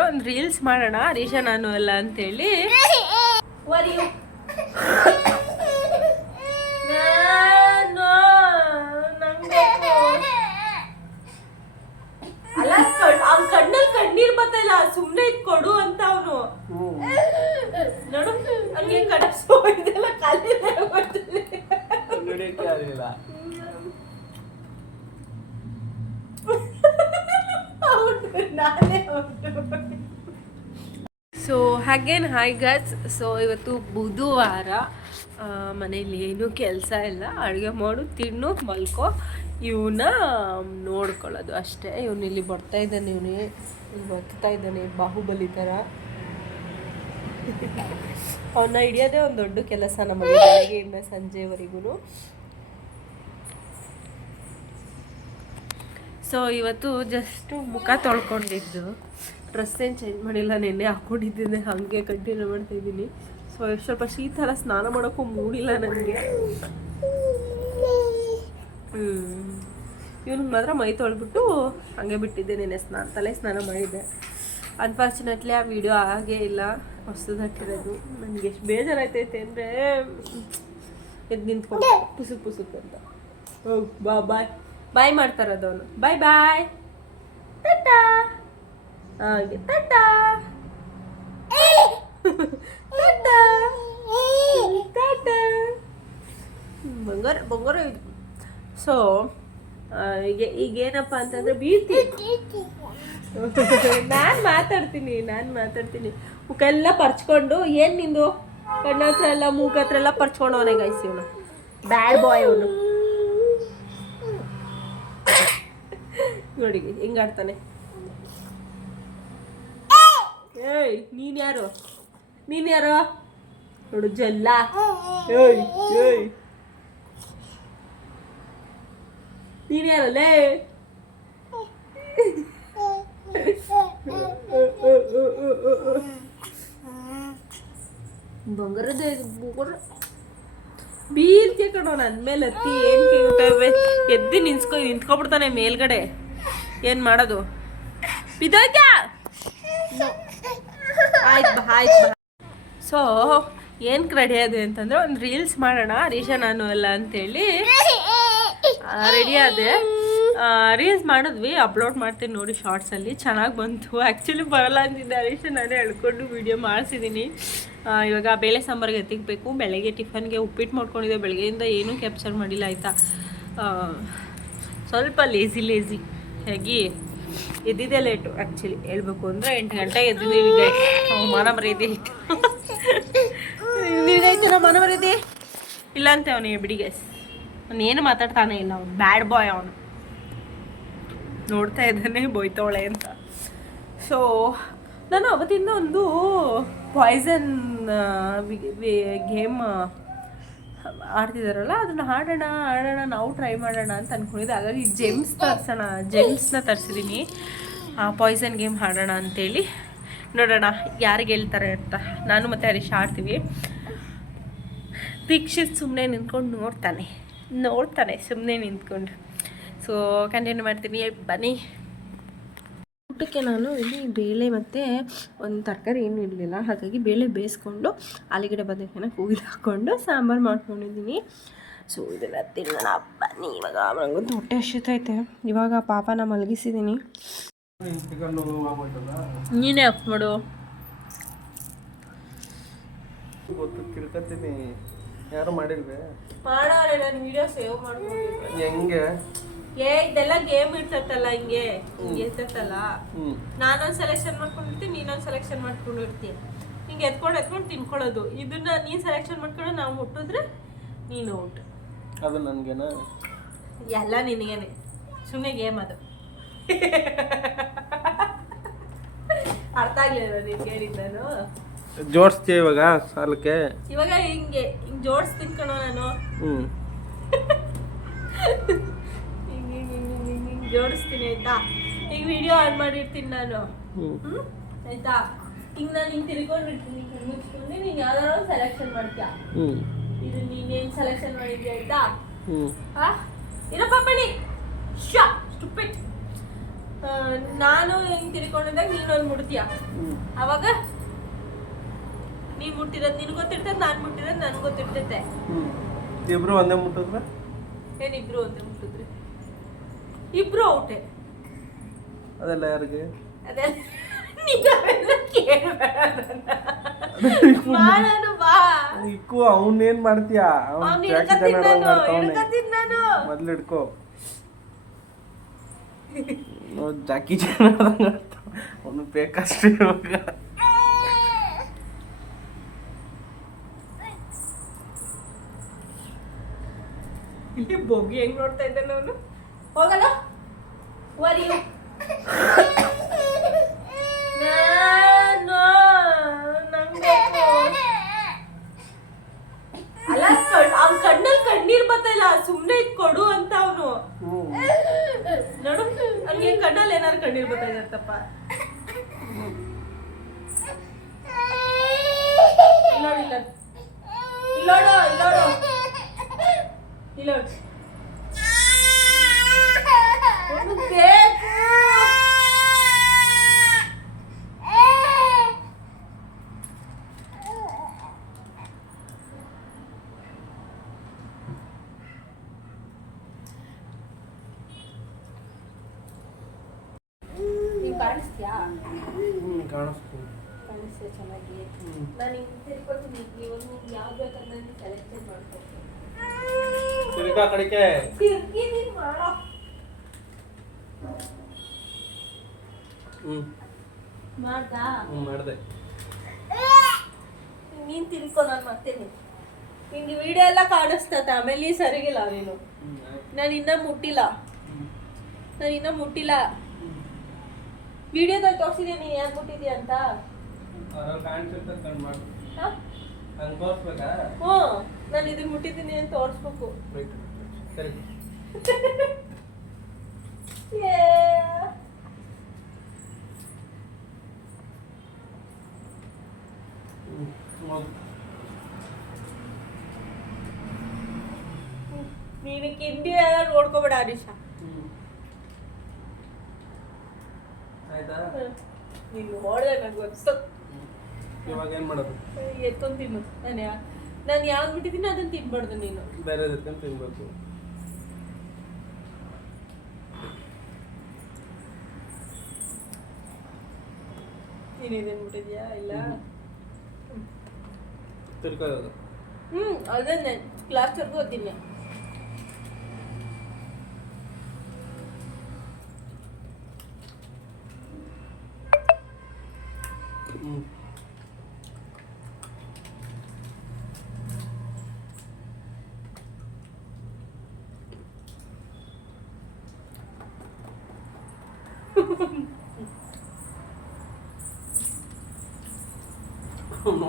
ಅಂತಂದ್ರೆ ಒಂದು ರೀಲ್ಸ್ ಮಾಡೋಣ ಹರೀಶ ನಾನು ಅಲ್ಲ ಅಂತೇಳಿ ಅಲ್ಲ ಅವ್ನ ಕಣ್ಣಲ್ಲಿ ಕಣ್ಣೀರ್ ಬತ್ತಲ್ಲ ಸುಮ್ನೆ ಕೊಡು ಅಂತ ಅವನು ನೋಡು ಹಂಗೆ ಕಡಸ್ಕೊ ಇದೆಲ್ಲ ಖಾಲಿ ಸೊ ಹಾಗೇನು ಹಾಯ್ ಗೈಸ್. ಸೊ ಇವತ್ತು ಬುಧವಾರ, ಮನೇಲಿ ಏನೂ ಕೆಲಸ ಇಲ್ಲ, ಅಡುಗೆ ಮಾಡು ತಿನ್ನು ಮಲ್ಕೋ, ಇವನ್ನ ನೋಡ್ಕೊಳ್ಳೋದು ಅಷ್ಟೇ. ಇವನು ಇಲ್ಲಿ ಬರ್ತಾ ಇದ್ದಾನೆ, ಇವನು ಇಲ್ಲಿ ಬರ್ತಾ ಇದ್ದಾನೆ ಬಾಹುಬಲಿ ಥರ. ಅವನ್ನ ಹಿಡಿಯೋದೇ ಒಂದು ದೊಡ್ಡ ಕೆಲಸ ನಮಗೆ ಬೆಳಗ್ಗೆಯಿಂದ ಸಂಜೆವರೆಗೂ. ಸೊ ಇವತ್ತು ಜಸ್ಟು ಮುಖ ತೊಳ್ಕೊಂಡಿದ್ದು, ಡ್ರೆಸ್ ಏನು ಚೇಂಜ್ ಮಾಡಿಲ್ಲ, ನೆನ್ನೆ ಹಾಕ್ಕೊಂಡಿದ್ದೀನಿ ಹಾಗೆ ಕಂಟಿನ್ಯೂ ಮಾಡ್ತಾಯಿದ್ದೀನಿ. ಸೊ ಸ್ವಲ್ಪ ಶೀತಲ ಸ್ನಾನ ಮಾಡೋಕ್ಕೂ ಮೂಡಿಲ್ಲ ನನಗೆ. ಇವನಿಗೆ ಮಾತ್ರ ಮೈ ತೊಳ್ಬಿಟ್ಟು ಹಾಗೆ ಬಿಟ್ಟಿದ್ದೆ, ನೆನ್ನೆ ತಲೆ ಸ್ನಾನ ಮಾಡಿದ್ದೆ. ಅನ್ಫಾರ್ಚುನೇಟ್ಲಿ ಆ ವಿಡಿಯೋ ಆಗೇ ಇಲ್ಲ, ಹೊಸದಾಗಿರೋದು. ನನಗೆ ಎಷ್ಟು ಬೇಜಾರಾಯ್ತೈತೆ ಅಂದರೆ ಎದ್ದು ನಿಂತ್ಕೊಂಡು ಪುಸುಕ್ ಅಂತ. ಹೋಗಿ ಬಾಯ್ ಬಾಯ್ ಮಾಡ್ತಾರದು ಅವನು. ಬಾಯ್ ಬಾಯ್ ಟಾಟಾ, ಹಾಗೆ ಟಾಟಾ ಟಾಟಾ ಟಾಟಾ. ಬಂಗಾರ ಇದು. ಸೊ ಈಗೇನಪ್ಪ ಅಂತಂದರೆ ಬೀಳ್ತೀನಿ ನಾನು ಮಾತಾಡ್ತೀನಿ. ಮುಖೆಲ್ಲ ಪರ್ಚ್ಕೊಂಡು, ಏನು ನಿಂದು ಕಣ್ಣ ಹತ್ರ ಎಲ್ಲ ಮೂಗ ಹತ್ರ ಎಲ್ಲ ಪರ್ಚ್ಕೊಂಡು ಅವನೇ ಗೈಸಿ ಇವನು ಬ್ಯಾಡ್ ಬಾಯ್ ಅವನು. ನೋಡಿ ಹಿಂಗಾಡ್ತಾನೆ. ಏಯ್ ನೀನು ಯಾರು ನೋಡು ಜಲ್ಲ. ಏಯ್ ನೀನು ಯಾರಲ್ಲೇ? ಬಂಗಾರದ ಬೀಳ್ತಿ ಕಣೋ ನನ್ನ ಮೇಲೆ ಹತ್ತಿ. ಏನು ಕೇಳ್ತವೆ ಎದ್ದು ನಿಂತ್ಕೊಬಿಡ್ತಾನೆ ಮೇಲ್ಗಡೆ. ಏನು ಮಾಡೋದು? ಬಿದ್ದೋಯ್ತಾ? ಆಯ್ತು ಬಾ. ಸೊ ಏನಕ್ಕೆ ರೆಡಿ ಆದೆ ಅಂತಂದರೆ ಒಂದು ರೀಲ್ಸ್ ಮಾಡೋಣ ಹರೀಶ ನಾನು ಅಲ್ಲ ಅಂತೇಳಿ ರೆಡಿ ಆದೆ. ರೀಲ್ಸ್ ಮಾಡಿದ್ವಿ, ಅಪ್ಲೋಡ್ ಮಾಡ್ತೀನಿ ನೋಡಿ ಶಾರ್ಟ್ಸಲ್ಲಿ. ಚೆನ್ನಾಗಿ ಬಂತು. ಆ್ಯಕ್ಚುಲಿ ಬರಲ್ಲ ಅಂತಿದ್ದೆ, ಹರೀಶ ನಾನೇ ಹೇಳ್ಕೊಂಡು ವೀಡಿಯೋ ಮಾಡಿಸಿದ್ದೀನಿ. ಇವಾಗ ಬೇಳೆ ಸಾಂಬಾರಿಗೆ ಎತ್ತಿಕ್ಬೇಕು. ಬೆಳಗ್ಗೆ ಟಿಫನ್ಗೆ ಉಪ್ಪಿಟ್ಟು ಮಾಡ್ಕೊಂಡಿದ್ದೆ, ಬೆಳಗ್ಗೆಯಿಂದ ಏನೂ ಕ್ಯಾಪ್ಚರ್ ಮಾಡಿಲ್ಲ ಆಯಿತಾ. ಸ್ವಲ್ಪ ಲೇಸಿ ಹೇಗೆ ಎದ್ದಿದ್ದೆ ಲೇಟು. ಆ್ಯಕ್ಚುಲಿ ಹೇಳ್ಬೇಕು ಅಂದರೆ 8 ಗಂಟೆಗೆ ಎದ್ದಿದ್ದೀವಿ. ಮಾನ ಮರ್ಯಾದೆ ಇತ್ತು ನಿನಗೈತೆ ನಮ್ಮ ಮಾನ ಮರ್ಯಾದೆ ಇಲ್ಲ ಅಂತ ಅವನಿಗೆ ಬಿಡಿ ಗೈಸ್. ಅವನೇನು ಮಾತಾಡ್ತಾನೆ ಇಲ್ಲ, ಅವನು ಬ್ಯಾಡ್ ಬಾಯ್. ಅವನು ನೋಡ್ತಾ ಇದ್ದಾನೆ ಬೊಯ್ತವಳೆ ಅಂತ. ಸೊ ನಾನು ಅವತ್ತಿಂದ ಒಂದು ಪಾಯ್ಸನ್ ಗೇಮ್ ಆಡ್ತಿದ್ದಾರಲ್ಲ, ಅದನ್ನು ಆಡೋಣ ನಾವು ಟ್ರೈ ಮಾಡೋಣ ಅಂತ ಅಂದ್ಕೊಂಡಿದ್ದೆ. ಹಾಗಾಗಿ ಜೆಮ್ಸ್ನ ತರಿಸಿದ್ದೀನಿ. ಪಾಯ್ಸನ್ ಗೇಮ್ ಆಡೋಣ ಅಂತೇಳಿ. ನೋಡೋಣ ಯಾರಿಗೆ ಹೇಳ್ತಾರೆ ಅಂತ. ನಾನು ಮತ್ತು ಹರೀಶ್ ಆಡ್ತೀವಿ. ದೀಕ್ಷಿತ್ ಸುಮ್ಮನೆ ನಿಂತ್ಕೊಂಡು ನೋಡ್ತಾನೆ ಸುಮ್ಮನೆ ನಿಂತ್ಕೊಂಡು. ಸೊ ಕಂಟಿನ್ಯೂ ಮಾಡ್ತೀನಿ, ಬನ್ನಿ. ಊಟಕ್ಕೆ ನಾನು ಇಲ್ಲಿ ಬೇಳೆ ಮತ್ತು ಒಂದು ತರಕಾರಿ ಏನೂ ಇರಲಿಲ್ಲ, ಹಾಗಾಗಿ ಬೇಳೆ ಬೇಯಿಸ್ಕೊಂಡು ಆಲೂಗಡ್ಡೆ ಬದನೆಕಾಯಿನ ಕೂಗಿದು ಹಾಕ್ಕೊಂಡು ಸಾಂಬಾರು ಮಾಡ್ಕೊಂಡಿದ್ದೀನಿ. ಸೊ ಇದೆಲ್ಲ ತಿನ್ನೋಣ ಬನ್ನಿ. ಇವಾಗ ನನಗಂತೂ ಹೊಟ್ಟೆ ಹಸಿತೈತೆ. ಇವಾಗ ಪಾಪನ ಮಲಗಿಸಿದ್ದೀನಿ. ನೀನೇ ಆಫ್ ಮಾಡು. ಯಾರು ಮಾಡಿಲ್ವೇ? ಮಾಡೋರೆ, ನಾನು ವಿಡಿಯೋ ಸೇವ್ ಮಾಡ್ಕೊಂಡು. ಹೆಂಗೆ ಇದೆಲ್ಲ ಗೇಮ್ ಇರ್ತೈತಲ್ಲ, ಹಿಂಗೆ ಇರ್ತೈತಲ್ಲ. ನಾನೊಂದು ಸೆಲೆಕ್ಷನ್ ಮಾಡ್ಕೊಂಡಿರ್ತೀನಿ, ನೀನೊಂದು ಸೆಲೆಕ್ಷನ್ ಮಾಡ್ಕೊಂಡಿರ್ತೀನಿ. ಹಿಂಗೆ ಎತ್ಕೊಂಡು ತಿನ್ಕೊಳ್ಳೋದು. ಇದನ್ನ ನೀನು ಸೆಲೆಕ್ಷನ್ ಮಾಡ್ಕೊಂಡು ನಾವು ಮುಟ್ಟಿದ್ರೆ ನೀನು ಔಟ್. ಅದು ನನಗೇನಾ? ಎಲ್ಲ ನಿನಗೇನೆ, ಸುಮ್ಮನೆ ಗೇಮ್ ಅದು. ಅರ್ಥ ಆಗ್ಲಿಲ್ಲ ನೀನು ಹೇಳಿದ್ದು. ಜೋಡಿಸ್ತೀಯ ಇವಾಗ ಸಾಲಕ್ಕೆ? ಇವಾಗ ಹಿಂಗೆ ಜೋಡಿಸ್ ತಿನ್ಕೊಳ್ಳೋ ನಾನು. ಹಿಂಗೆ ಜೋಡಿಸ್ತೀನಿ ಆಯ್ತಾ. ಈಗ ವಿಡಿಯೋ ಆನ್ ಮಾಡಿರ್ತೀನಿ ನಾನು, ಆಯ್ತಾ. ಹಿಂಗೆ ನಾನು ಹಿಂಗೆ ತಿರ್ಕೊಂಡಿರ್ತೀನಿ, ಮುಚ್ಕೊಂಡು ನೀನು ಯಾವ್ದಾದ್ರು ಸೆಲೆಕ್ಷನ್ ಮಾಡ್ತೀಯ. ಇದು ನೀನೇನು ಸೆಲೆಕ್ಷನ್ ಮಾಡಿದ್ಯಾ ಆಯ್ತಾ. ಇರೋ ಪಾಪಣಿ ಸ್ಟುಪಿಡ್. ನಾನು ಹಿಂಗ್ ತಿರ್ಕೊಂಡಿದ್ದಾಗ ನೀನೊಂದು ಮುಡ್ತೀಯ, ಅವಾಗ ನೀ ಮುಟ್ಟಿರೋದು ನಿನ್ ಗೊತ್ತಿರ್ತದೆ, ನಾನ್ ಮುಟ್ಟಿರೋದು ನನ್ಗೆ ಗೊತ್ತಿರ್ತೈತೆ. ಇಬ್ರು ಒಂದೇ ಮುಟ್ಟಿದ್ರೆ ಏನಿಬ್ರು ಒಂದೇ ಮುಟ್ಟಿದ್ರಿ ಇಬ್ರು ಔಟೆ. ಅದೆಲ್ಲ ಯಾರಿಗೆ? ಅದೇ ಮಾಡೋಣ ಬಾ. ಇಕ್ಕು ಅವನೇನ್ ಮಾಡ್ತೀಯಾ? ಅವ್ನು ಹಿಡ್ಕತೀನಿ ನಾನು. ಮೊದ್ಲು ಹಿಡ್ಕೋ. ಜಾಕಿ ಜಾನ್ ಅವನು ಬೇಕಷ್ಟೇ ಇವಾಗ. ಇಲ್ಲಿ ಬೋಗಿ ಹೆಂಗ್ ನೋಡ್ತಾ ಇದ್ದಾನೆ ಅವನು. ಹೋಗಲ್ಲ ವರಿಯು ಅಲ್ಲ, ಅವ್ನ ಕಣ್ಣಲ್ಲಿ ಕಣ್ಣೀರ್ ಬರ್ತಾಯಿಲ್ಲ, ಸುಮ್ನೆ ಕೊಡು ಅಂತ ಅವನು. ನೋಡು ಅವ್ನಿಗೆ ಕಣ್ಣಲ್ಲಿ ಏನಾರು ಕಣ್ಣೀರ್ ಬರ್ತಾ ಇದ್ದಪ್ಪ. ಇಲ್ಲೋಡಿಲ್ಲ, ಇಲ್ಲೋಡು ಇಲ್ಲೋಡು ಇಲ್ಲೋಡು. ಕಾಣಿಸ್ತೀಯಾ? ಕಾಣಿಸ್ತೀನಿ. ಕಾಣಿಸ್ತೀಯ ಚೆನ್ನಾಗಿ. ನಾನು ಹಿಂಗೆ ತಿರ್ಕೊಳ್ತೀನಿ, ನೀವು ಯಾವ್ದು ಬೇಕಂದ್ರೆ ನಾನು ಸೆಲೆಕ್ಷನ್ ಮಾಡ್ಕೊಳ್ತೀನಿ. ತಿರ್ಗಾ ಕಡೆಗೆ ತಿರ್ಗಿ ನೀನು ಮಾಡೋ. ಮಾಡ್ದಾ? ಮಾಡಿದೆ. ನೀನು ತಿರ್ಕೊ, ನಾನು ಮಾಡ್ತೀನಿ. ನಿಂಗೆ ವಿಡಿಯೋ ಎಲ್ಲ ಕಾಣಿಸ್ತತೆ, ಆಮೇಲೆ ನೀ ಸರಿಗಿಲ್ಲ ನೀನು. ನಾನು ಇನ್ನೂ ಮುಟ್ಟಿಲ್ಲ, ವಿಡಿಯೋದಲ್ಲಿ ತೋರಿಸಿದ್ದೀನಿ ಯಾರು ಮುಟ್ಟಿದ್ಯಾ ಅಂತ. ಹ್ಞೂ, ನಾನು ಇದನ್ನ ಮುಟ್ಟಿದ್ದೀನಿ ಅಂತ ತೋರಿಸ್ಬೇಕು. ನೀನು ಕಿಂಡಿ ಎಲ್ಲ ನೋಡ್ಕೋಬೇಡ ಹರೀಶ. ನೀನು ನೋಡಿದೆ ನಂಗೆ ಗೊತ್ತು. ಇವಾಗ ಏನ್ ಮಾಡೋದು? ಎತ್ಕೊಂಡು ತಿನ್ನು. ನಾನು ಯಾವ್ದು ಬಿಟ್ಟಿದ್ದೀನಿ ಅದನ್ನ ತಿನ್ಬಾರ್ದು ನೀನು. ಬೇರೆ ತಿನ್ಬೇಕು. ನೀನೇನು ಬಿಟ್ಟಿದ್ಯಾ? ಇಲ್ಲ ತಿರ್ಕೋದು. ಅದನ್ನೇ ಕ್ಲಾಸ್ವರೆಗೂ ಓದ್ತೀನಿ.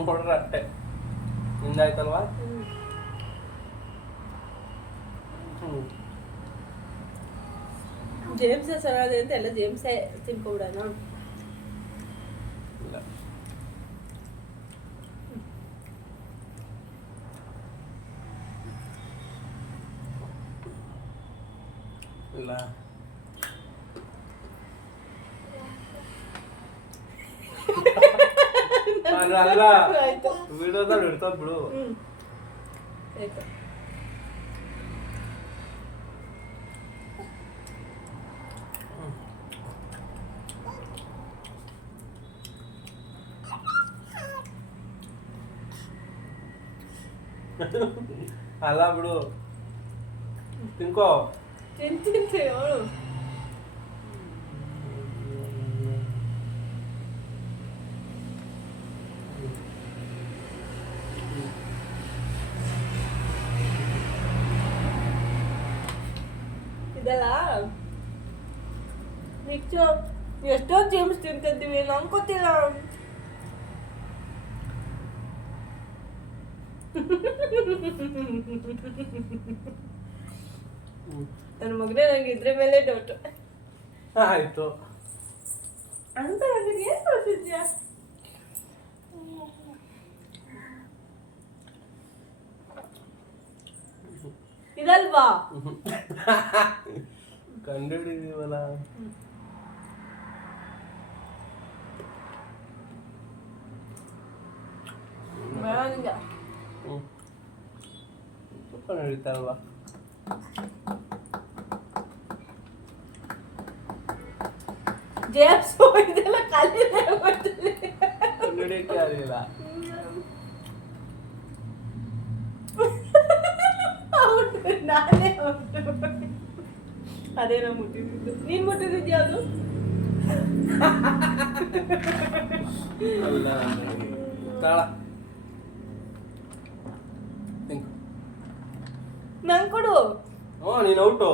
ನೋಡ್ರೆ ಅಷ್ಟೇ. ನಿಂದಾಯ್ತಲ್ವಾ? ಜೇಮ್ಸೇ ಚೆನ್ನಾಗಿದೆ ಅಂತ ಎಲ್ಲ ಜೇಮ್ಸೇ ತಿನ್ಕೊಬಿಡೋಣ. ಇಲ್ಲ ಅಲ್ಲ, ವಿಡಿಯೋದಲ್ಲಿ ಇರ್ತದ ಬಿಡು. ಆಯ್ತು. ಅಲ್ಲ ಬಿಡು, ತಿನ್ಕೋ. ತಿಂತೀನಿ ಅವಳು. ಇದಲ್ಲ ನಿಜ, ಎಷ್ಟೊಂದು ಜೇಮ್ಸ್ ತಿಂತಿದ್ದೀವಿ, ನಂಗೆ ಗೊತ್ತಿಲ್ಲ. ನನ್ನ ಮಗನೇ ನಂಗೆ ಇದ್ರ ಮೇಲೆ ಡೌಟ್. ಆಯ್ತು ಅಂತ ನನಗೆ ಏನು ತೋರಿಸಿದ್ಯಾ? ಇದಲ್ವಾ? ಕಂಡುಹಿಡಿದೀವಲ್ಲ. ಹ್ಞೂ ತುಪ್ಪ ನಡೀತಾರಲ್ಲ ಜೇಮ್ಸ್ ಇದೆಲ್ಲ ಖಾಲಿ ನಡಿಯೋಕ್ಕೆ ಆಗಲಿಲ್ಲ ನಾನೇ ಅದೇನೋ ಮುಟ್ಟಿದ್ದು ನೀನ್ ಮುಟ್ಟಿದ್ದು ಯಾವುದು ಅಲ್ಲ ತಾಳ ನಂಗೆ ಕೊಡು ಹ್ಞೂ ನೀನು ಔಟು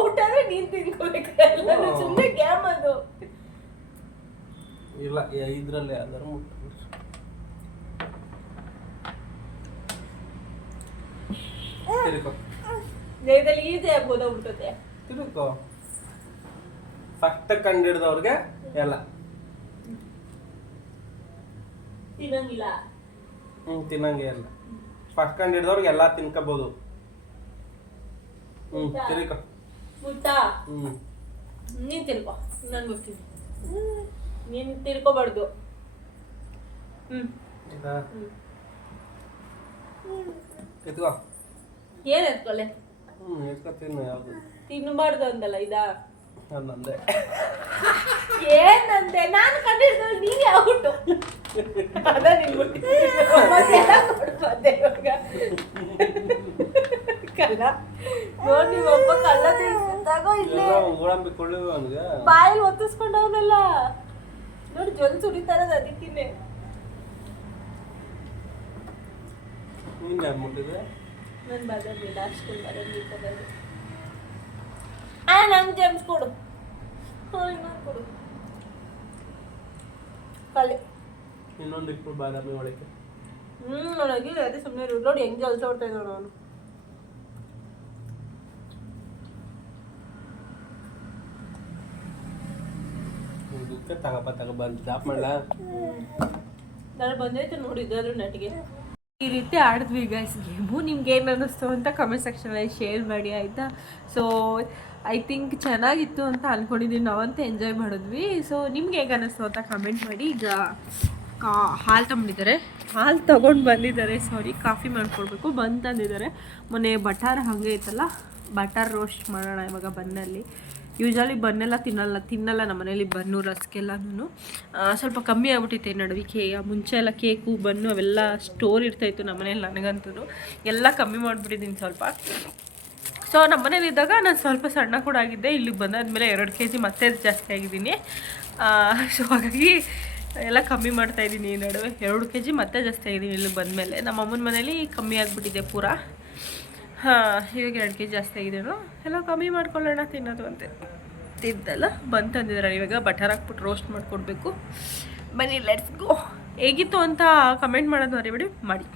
ಔಟ್ ಆದ್ರೆ ನೀನ್ ತಿನ್ಕೋಬೇಕಲ್ಲ ಸುಮ್ಮನೆ ಗ್ಯಾಮ್ ಅದು ಇಲ್ಲ ಇದ್ರಲ್ಲಿ ಯಾವ್ದಾರು ಮುಟ್ಟು ತಿರುಕೋ ನೇರದಲ್ಲಿ ಈಸಿ ಆಗ್ಬೋದ ಹುಟ್ಟುತ್ತೆ ತಿರುಕೋ ಫಸ್ಟ್ ಕಂಡಿಡ್ದವ್ರಿಗೆ ಎಲ್ಲ ತಿನ್ನಂಗಿಲ್ಲ ತಿನ್ನಂಗೆ ಎಲ್ಲ ಫಸ್ಟ್ ಕಂಡಿಡ್ದವ್ರಿಗೆ ಎಲ್ಲ ತಿನ್ಕೋಬೋದು ತಿರುಕೋ ಮುಟ್ಟಾ ಹ್ಞೂ ನೀನ್ ತಿನ್ಕೋ ನಾನು ಗೊತ್ತೀನಿ ನೀನ್ ತಿನ್ಕೋಬಾರ್ದು ಇದಾ ಎತ್ಕೋ ಏನ್ ಎತ್ಕೊಳ್ಳೆ ಎತ್ಕೊ ತಿನ್ನು ಯಾವುದು ತಿನ್ನಬಾರ್ದು ಅಂದಲ್ಲ ಇದಾ ನಂದೆ ಏನಂದೆ ನಾನು ಕಂಡಿಡ್ದು ನೀನೇ ಔಟು ಅದ ನಿನ್ ಕಲ್ಲ ನೋಡ್ ನಿಮ್ಮಪ್ಪ ಕಳ್ಳ ತಿಳ್ಸಿದ್ದಾಗೋ ಇಲ್ಲೇ ಗೋಡಂಬಿ ಕೊಳ್ಳಿವ ಅವನಿಗೆ ಬಾಯಲ್ಲಿ ಒತ್ತಿಸ್ಕೊಂಡವನಲ್ಲ ನೋಡಿ ಜೊಲ್ ಸುಡಿತಾರದು ಅದಕ್ಕಿನ್ನೆ ನೀನು ಯಾರು ಮುಟ್ಟಿದೆ ನಾನು ಬರೋದಿಲ್ಲ ಅಷ್ಟು ಬರೋದು ನಂಗೆ ಜೇಮ್ಸ್ ಕೊಡು ಇನ್ನೊಂದು ಕೊಡು ಕಲೆ ಇನ್ನೊಂದು ಇಟ್ಟು ಬಾದಾಮಿ ಒಳಗೆ ನನಗೆ ಅದೇ ಸುಮ್ಮನೆ ನೋಡಿ ಹೆಂಗೆ ಜಲ್ಸ ಹೊಡ್ತಾ ಇದ್ದಾನೆ ಅವನು ಇದಕ್ಕೆ ತಗೋಬಂದು ಜಾಪ್ ಮಾಡಲ ನಾನು ಬಂದೈತೆ ನೋಡಿದ್ದಾದ್ರು ನೆಟ್ಗೆ ಈ ರೀತಿ ಆಡಿದ್ವಿ ಗೈಸ್ ಗೇಮು ನಿಮ್ಗೆ ಏನು ಅನ್ನಿಸ್ತು ಅಂತ ಕಮೆಂಟ್ ಸೆಕ್ಷನಲ್ಲಿ ಶೇರ್ ಮಾಡಿ ಆಯಿತಾ ಸೊ ಐ ಥಿಂಕ್ ಚೆನ್ನಾಗಿತ್ತು ಅಂತ ಅಂದ್ಕೊಂಡಿದ್ದೀವಿ ನಾವಂತ ಎಂಜಾಯ್ ಮಾಡಿದ್ವಿ ಸೊ ನಿಮ್ಗೆ ಹೇಗೆ ಅನ್ನಿಸ್ತು ಅಂತ ಕಮೆಂಟ್ ಮಾಡಿ ಈಗ ಹಾಲು ತಗೊಂಡಿದ್ದಾರೆ ಹಾಲು ತೊಗೊಂಡು ಬಂದಿದ್ದಾರೆ ಕಾಫಿ ಮಾಡಿಕೊಡ್ಬೇಕು ಬಂದು ತಂದಿದ್ದಾರೆ ಮೊನ್ನೆ ಬಟಾರ್ ಹಾಗೆ ಇತ್ತಲ್ಲ ಬಟರ್ ರೋಸ್ಟ್ ಮಾಡೋಣ ಇವಾಗ ಬನ್ನಲ್ಲಿ ಯೂಶ್ವಲಿ ಬನ್ನೆಲ್ಲ ತಿನ್ನಲ್ಲ ನಮ್ಮ ಮನೇಲಿ ಬನ್ನು ರಸ್ಕೆಲ್ಲನೂ ಸ್ವಲ್ಪ ಕಮ್ಮಿ ಆಗ್ಬಿಟ್ಟಿತ್ತು ನಡುವಿಕೆ ಮುಂಚೆ ಎಲ್ಲ ಕೇಕು ಬನ್ನು ಅವೆಲ್ಲ ಸ್ಟೋರ್ ಇರ್ತಾಯಿತ್ತು ನಮ್ಮ ಮನೇಲಿ ನನಗಂತೂ ಎಲ್ಲ ಕಮ್ಮಿ ಮಾಡಿಬಿಟ್ಟಿದ್ದೀನಿ ಸ್ವಲ್ಪ ಸೊ ನಮ್ಮ ಮನೇಲಿ ಇದ್ದಾಗ ನಾನು ಸ್ವಲ್ಪ ಸಣ್ಣ ಕೂಡ ಆಗಿದ್ದೆ ಇಲ್ಲಿಗೆ ಬಂದಾದ್ಮೇಲೆ 2 kg ಮತ್ತೆ ಜಾಸ್ತಿ ಆಗಿದ್ದೀನಿ ಸೊ ಹಾಗಾಗಿ ಎಲ್ಲ ಕಮ್ಮಿ ಮಾಡ್ತಾಯಿದ್ದೀನಿ ಈ ನಡುವೆ 2 kg ಮತ್ತೆ ಜಾಸ್ತಿ ಆಗಿದ್ದೀನಿ ಇಲ್ಲಿಗೆ ಬಂದಮೇಲೆ ನಮ್ಮ ಅಮ್ಮನ ಮನೇಲಿ ಕಮ್ಮಿ ಆಗಿಬಿಟ್ಟಿದೆ ಪೂರ ಇವಾಗ 2 kg ಜಾಸ್ತಿ ಆಗಿದೆಯೋ ಎಲ್ಲ ಕಮ್ಮಿ ಮಾಡ್ಕೊಳ್ಳೋಣ ತಿನ್ನೋದು ಅಂತ ತಿದ್ದಲ್ಲ ಬಂದು ತಂದಿದ್ದಾರೆ ಇವಾಗ ಬಟರ್ ಹಾಕ್ಬಿಟ್ಟು ರೋಸ್ಟ್ ಮಾಡಿಕೊಡ್ಬೇಕು ಬನ್ನಿ ಲೆಟ್ಸ್ ಗೋ ಹೇಗಿತ್ತು ಅಂತ ಕಮೆಂಟ್ ಮಾಡೋದು ಮರಿಬೇಡಿ ಮಾಡಿ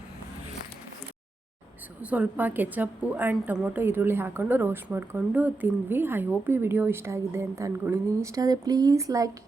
ಸ್ವಲ್ಪ ಕೆಚಪ್ಪು ಆ್ಯಂಡ್ ಟೊಮೊಟೊ ಈರುಳ್ಳಿ ಹಾಕ್ಕೊಂಡು ರೋಸ್ಟ್ ಮಾಡಿಕೊಂಡು ತಿಂದ್ವಿ ಐ ಹೋಪ್ ಈ ವಿಡಿಯೋ ಇಷ್ಟ ಆಗಿದೆ ಅಂತ ಅಂದ್ಕೊಂಡಿದ್ದೀನಿ ಇಷ್ಟ ಆದರೆ ಪ್ಲೀಸ್ ಲೈಕ್